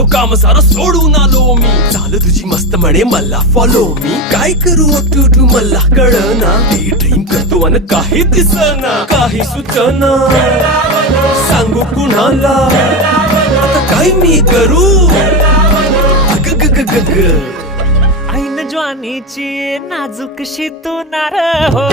निघालो काम सारं सोडून आलो मी. चाल तुझी मस्त म्हणे मला फॉलो मी. काय करू टू मला कळना. ड्रीम करतो आणि काही दिसना. काही सुचना सांगू कुणाला आता काय मी करू. ऐन ज्वानीची नाजूकशी तू नार हो.